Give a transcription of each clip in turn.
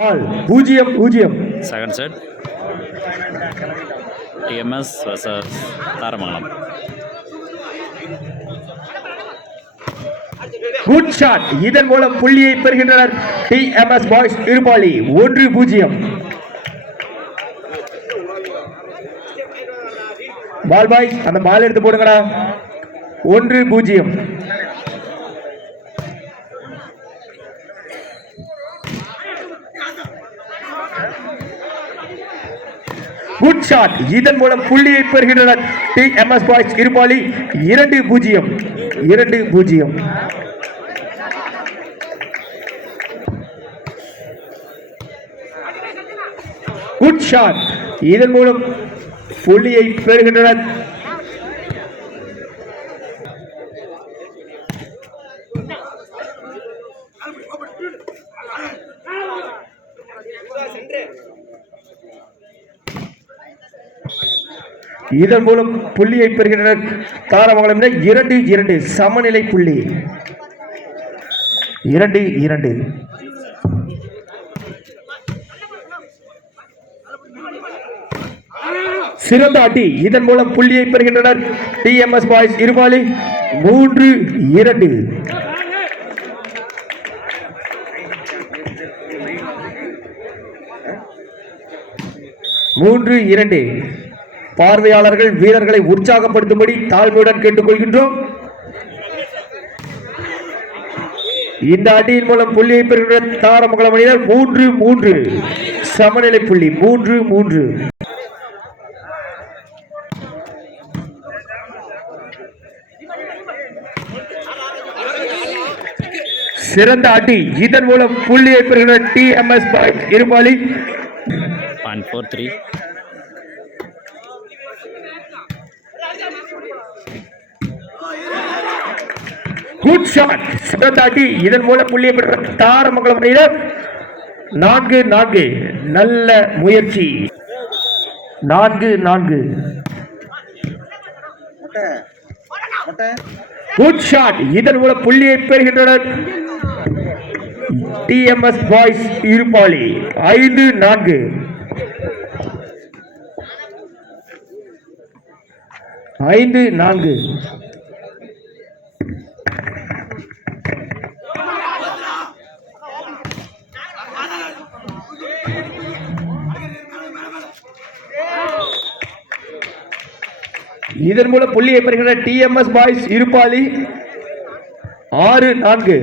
0-0. Second set. TMS versus Taramangalam. Good shot. இதன் மூலம் புள்ளியை பெறுகின்றனர் TMS boys Irupali 1-0. Ball boys அந்த பால் எடுத்து போடுங்கடா. 1-0. Good shot. இதன் மூலம் புள்ளியை பெறுகின்றனர் TMS boys Irupali 2-0. 2-0. Good shot. இதன் மூலம் புள்ளியை பெறுகின்றனர் இதன் மூலம் புள்ளியை பெறுகின்றனர் தாராமங்கலம் 2-2 சமநிலை புள்ளி 2-2. சிறந்த அடி. இதன் மூலம் புள்ளியை பெறுகின்றனர் TMS பாய்ஸ் இருபாலி 3-2. பார்வையாளர்கள் வீரர்களை உற்சாகப்படுத்தும்படி தாழ்மையுடன் கேட்டுக்கொள்கின்றோம். இந்த அடியின் மூலம் புள்ளியை பெறுகின்ற தாராமங்கலம் அணியினர் 3-3 சமநிலை புள்ளி 3-3. சிறந்த அடி. இதன் மூலம் புள்ளியை பெறுகின்ற TMS boys Irupali 0.43. Good shot. சிறந்த அடி. இதன் மூலம் புள்ளியை பெறுகின்ற தாராமங்கலம் அணியினர் 4-4 நல்ல முயற்சி 4-4. Good shot. இதன் மூலம் புள்ளியை பெறுகின்றனர் TMS பாய்ஸ் இருபாலி 5-4. இதன் மூலம் புள்ளியை பெறுகின்ற TMS பாய்ஸ் இருபாலி 6-4.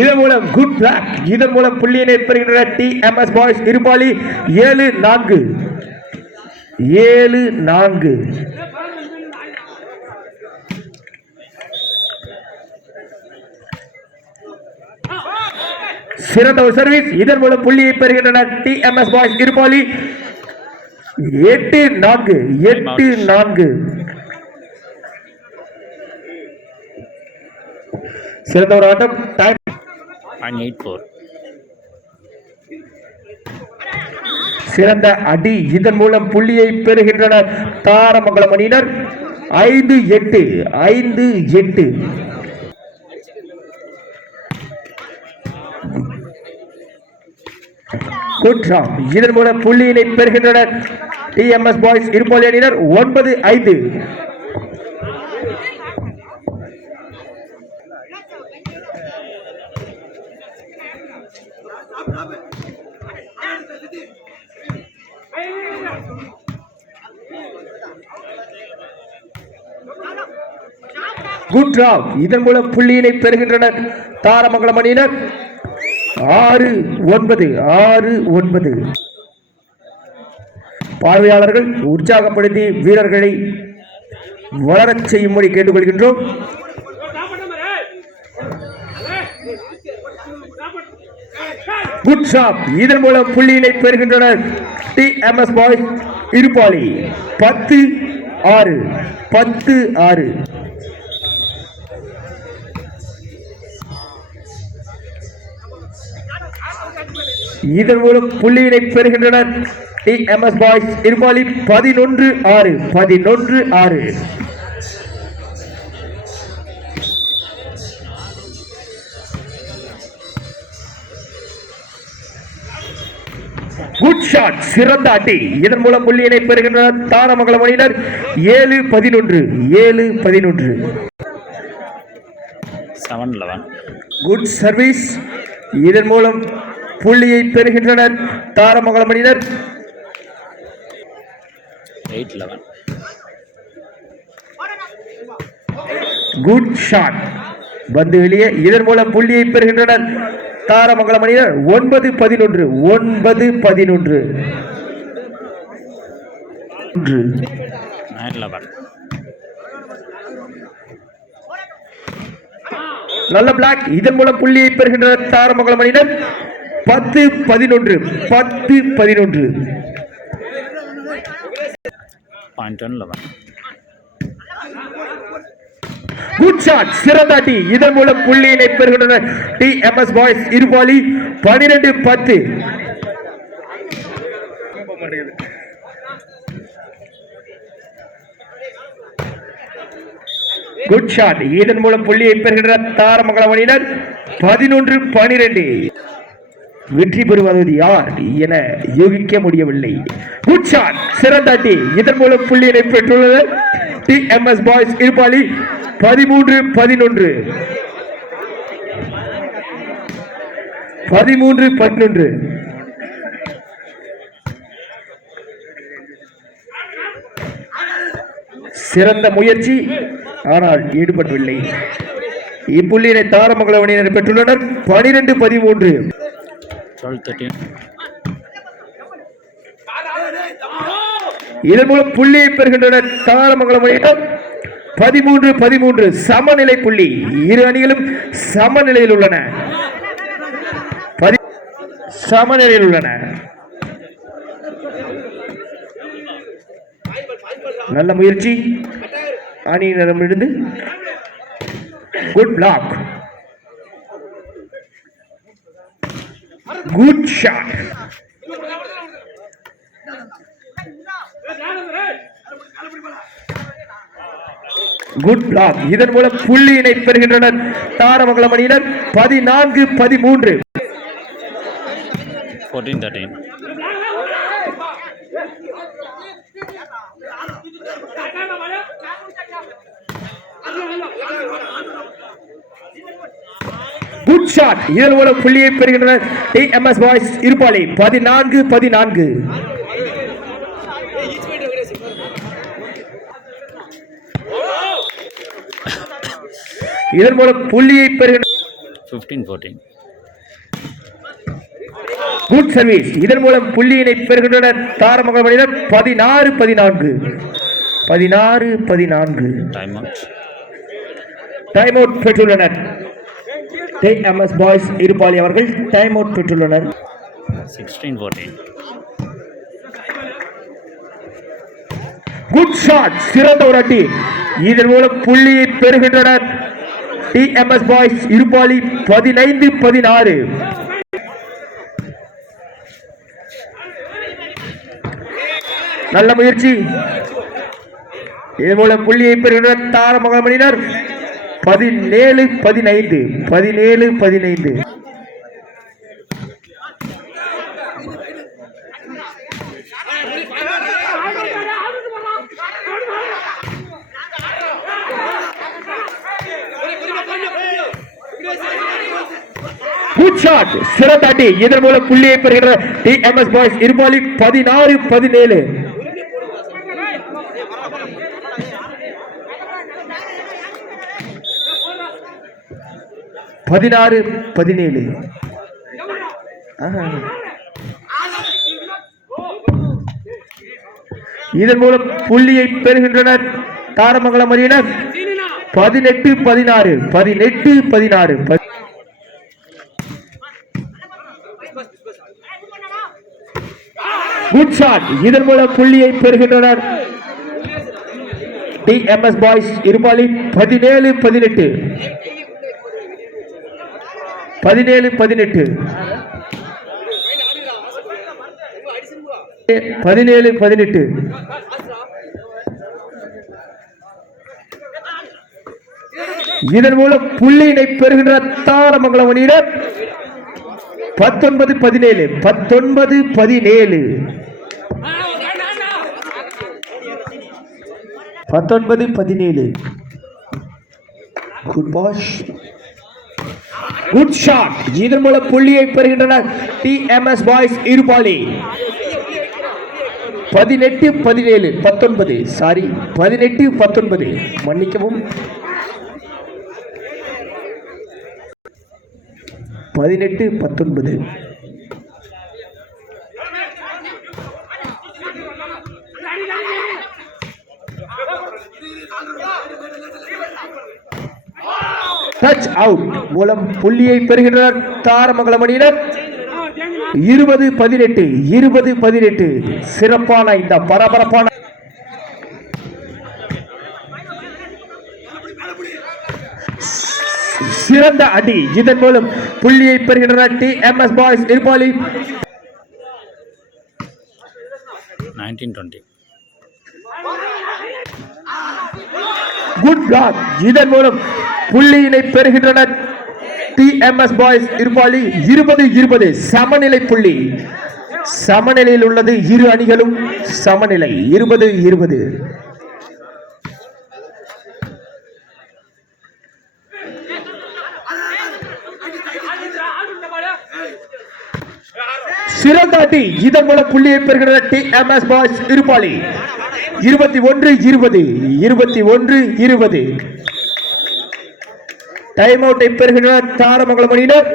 இதன் மூலம் குட் பிளாக். இதன் மூலம் புள்ளியினை பெறுகின்ற TMS பாய்ஸ் இருபாலி 7-4. சிறந்த ஒரு சர்வீஸ். இதன் மூலம் புள்ளியை பெறுகின்றனர் TMS பாய்ஸ் இருபாலி 8-4. சிறந்த ஒரு ஆட்டம். டைம் 0.84. சிறந்த அடி. இதன் மூலம் புள்ளியை பெறுகின்றனர் தாராமங்கலம் அணியினர் 5-8. Good shot. இதன் மூலம் புள்ளியினை பெறுகின்றனர் TMS பாய்ஸ் இருபாலி அணியினர் 9-5. Good drop. இதன் மூலம் புள்ளியினை பெறுகின்றனர் தாராமங்கலம் அணியினர் 6-9. பார்வையாளர்கள் உற்சாகப்படுத்தி வீரர்களை வளரச் செய்யும்படி கேட்டுக்கொள்கின்றோம். Good shot. இதன் மூலம் புள்ளியினை பெறுகின்றனர் TMS பாய்ஸ் இருபாலி 10-6. இதன் மூலம் புள்ளியினை பெறுகின்றனர் டிஎம்எஸ் பாய்ஸ் இருபாலி 11-6 11-6. குட் ஷாட், சிறந்த அடி. இதன் மூலம் புள்ளியினை பெறுகின்றனர் தாரமங்கலம் அணியினர் 7-11 7-11. 7-11. Good service. இதன் மூலம் புள்ளியை பெறுகின்றனர் தாரமங்கலம் அணியினர் 8-11. குட் ஷாட், பந்து வெளியே. இதன் மூலம் புள்ளியை பெறுகின்றனர் தாரமங்கலம் அணியினர் 9-11 9-11. 9-11. நல்ல பிளாக். இதன் மூலம் புள்ளியை பெறுகின்றனர் தாரமங்கலம் அணியினர் 10-11 10-11. Point 11. குட் ஷாட், சிறந்த அடி. இதன் மூலம் புள்ளியினை பெறுகின்றனர் TMS boys Irupali 12-10. Good shot. இதன் மூலம் புள்ளியை பெறுகின்றனர் தாரமங்கலம் அணியினர் 11-12. வெற்றி பெறுவது யார் என யூகிக்க முடியவில்லை. குட் ஷாட், சிறந்த அடி. இதன் மூலம் புள்ளியினை பெற்றுள்ளனர் டிஎம்எஸ் பாய்ஸ் இருபாலி 13-11 13-11. சிறந்த முயற்சி, ஆனால் ஈடுபடவில்லை. இப்புள்ளியினை தாரமங்கலம் அணியினர் பெற்றுள்ளனர் 12-13. 12-13. இதன் மூலம் புள்ளியை பெறுகின்றனர் தாரமங்கலம் அணியினர் 13-13. சமநிலை புள்ளி. இரு அணிகளும் சமநிலையில் உள்ளன. சமநிலையில் உள்ளன. நல்ல முயற்சி அணியினரிடமிருந்து. Good block. Good shot. Good block. இதன் மூலம் புள்ளியினை பெறுகின்றனர் தாரமங்கலம் அணியினர் 14-13. 14-13. Good shot. இதன் மூலம் புள்ளியை பெறுகின்றனர் டிஎம்எஸ் பாய்ஸ் இருபாலி 14-14. இதன் மூலம் புள்ளியை பெறுகின்றனர் 15-14. Good service. இதன் மூலம் புள்ளியினை பெறுகின்றனர் தாரமங்கலம் அணியினர் 16-14 16-14. Time out. டைம் அவுட் பெற்றுள்ளனர் டிஎம்எஸ் பாய்ஸ் இருபாலி அவர்கள் டைம் அவுட் பெற்றுள்ளனர். 16-14. குட் ஷாட், சிறந்த ஒரு அடி. இதன் மூலம் புள்ளியை பெறுகின்றனர் டிஎம்எஸ் பாய்ஸ் இருபாலி 15-16. நல்ல முயற்சி. இதன் மூலம் புள்ளியை பெறுகின்றனர் தாரமங்கலம் அணியினர் 17-15 17-15. குட் ஷாட், சிறந்த அடி. இதன் மூலம் புள்ளியை பெறுகிற டிஎம்எஸ் பாய்ஸ் இருபாலி 16-17. இதன் மூலம் புள்ளியை பெறுகின்றனர் தாரமங்கலம் அணியினர் 18-16 18-16. Good shot. இதன் மூலம் புள்ளியை பெறுகின்றனர் டிஎம்எஸ் பாய்ஸ் இருபாலி 17-18 17-18. 17-18. இதன் மூலம் புள்ளியினை பெறுகின்ற தாரமங்கலம் அணியினர் 19-17. 19-17. 19-17. Good bash, good shot. இதன் மூலம் புள்ளியை பெறுகின்றனர் டிஎம்எஸ் பாய்ஸ் இருபாலி. 18-17. 19 சாரி 18-19 மன்னிக்கவும். 18-19. டச் அவுட் மூலம் புள்ளியை பெறுகின்றனர் தாரமங்கலம் அணியினர். 20-18. 20-18. சிறப்பான இந்த பரபரப்பான சிறந்த அடி. இதன் மூலம் புள்ளியை பெறுகின்றனர் TMS boys Irupali. 19-20. Good block. இதன் மூலம் புள்ளியினை பெறுகின்றனர் டிஎம்எஸ் பாய்ஸ் இருபாலி. 20-20. சமநிலை புள்ளி. சமநிலையில் உள்ளது இரு அணிகளும் சமநிலை. 20-20. சிறந்த அடி. இதன் மூலம் புள்ளியை பெறுகின்றனர் டிஎம்எஸ் பாய்ஸ் இருபாலி. 21-20. 21-20. டைம் அவுட்டை பெறுகின்றனர் தாரமங்கலம் அணியினர்.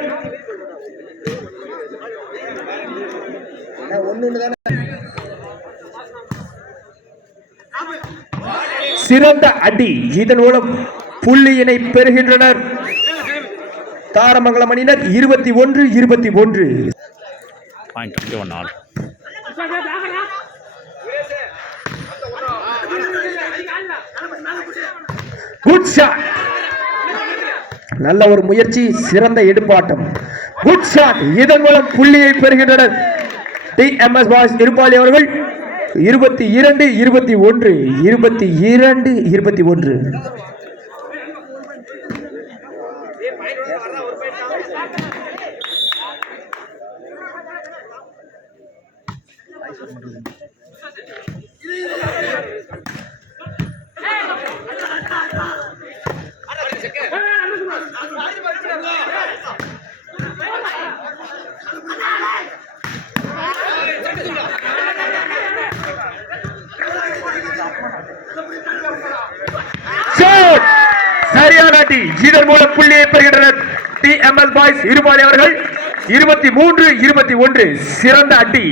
சிறந்த அடி. இதன் மூலம் புள்ளியினை பெறுகின்றனர் தாரமங்கலம் அணியினர். 21-21. Point 21 all. Good shot. நல்ல ஒரு முயற்சி, சிறந்த எடுப்பாட்டம். Good shot. இதன் மூலம் புள்ளியை பெறுகின்றனர் டிஎம்எஸ் பாய்ஸ் இருபாலி அவர்கள். 22-21. 22-21. சரியான அடி. இதன் மூலம் புள்ளியை பெறுகின்றனர் டிஎம்எஸ் பாய்ஸ் இருபாலி அவர்கள். 23-21. சிறந்த அடி.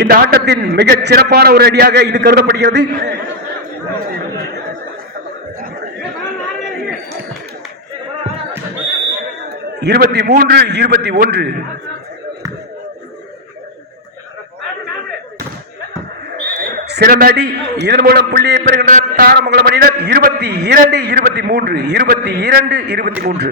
இந்த ஆட்டத்தின் மிகச் சிறப்பான ஒரு அடியாக இது கருதப்படுகிறது. இருபத்தி சிறந்த அடி. இதன் மூலம் புள்ளியை பெறுகின்றனர் தாரமங்கலம் அணியினர். 22-23. 22-23.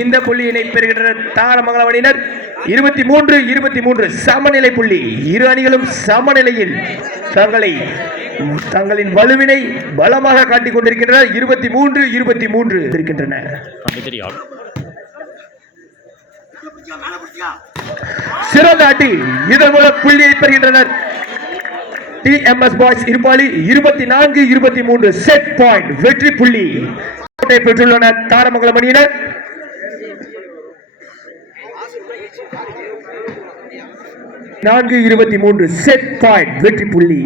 இந்த புள்ளியினை பெறுகின்றனர் தாரமங்கலம் அணியினர். 23-23. சமநிலை புள்ளி. இரு அணிகளும் சமநிலையில் தங்களின் வலுவினை பலமாக காட்டிக் கொண்டிருக்கின்றனர். 23-23 இருக்கின்றன. சிறந்த அடி. இதன் மூலம் புள்ளியை பெறுகின்றனர் டிஎம்எஸ் பாய்ஸ் இருபாலி. 24-23. செட் பாயிண்ட் வெற்றி புள்ளி பெற்றுள்ளனர் தாரமங்கலம் அணியினர். நான்கு 23 செட் பாயிண்ட் வெற்றி புள்ளி.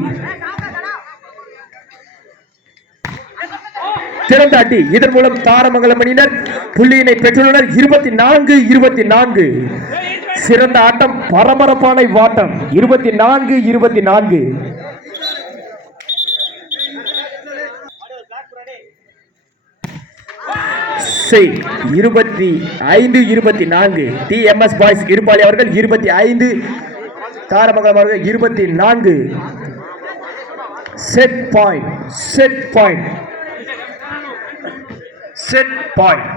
சிறந்த அடி. இதன் மூலம் தாரமங்கலம் அணியினர் புள்ளியினை பெற்றுள்ளனர். 24-24. சிறந்த ஆட்டம், பரபரப்பான இவ்வாட்டம். 24-24. செய் 25-24. டிஎம்எஸ் பாய்ஸ் இருபாலி அவர்கள் 25, தாரமங்கலம் அவர்கள் 24. Set point, set point, set point.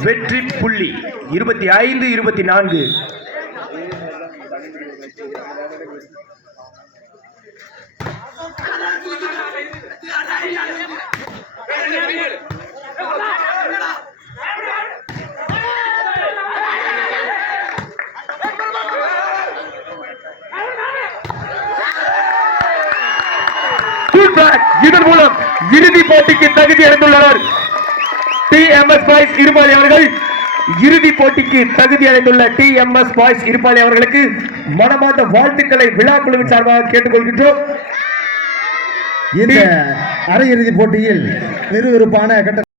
வெற்றி புள்ளி 25-24. இதன் மூலம் இறுதி போட்டிக்கு தகுதி அடைந்துள்ளனர் டிஎம்எஸ் பாய்ஸ் இருபாலி அவர்கள். இறுதி போட்டிக்கு தகுதி அடைந்துள்ள டிஎம்எஸ் பாய்ஸ் இருபாலி அவர்களுக்கு மனமார்ந்த வாழ்த்துக்களை விழா குழுவின் சார்பாக கேட்டுக்கொள்கின்றோம். இந்த அரையிறுதி போட்டியில் விறுவிறுப்பான கட்ட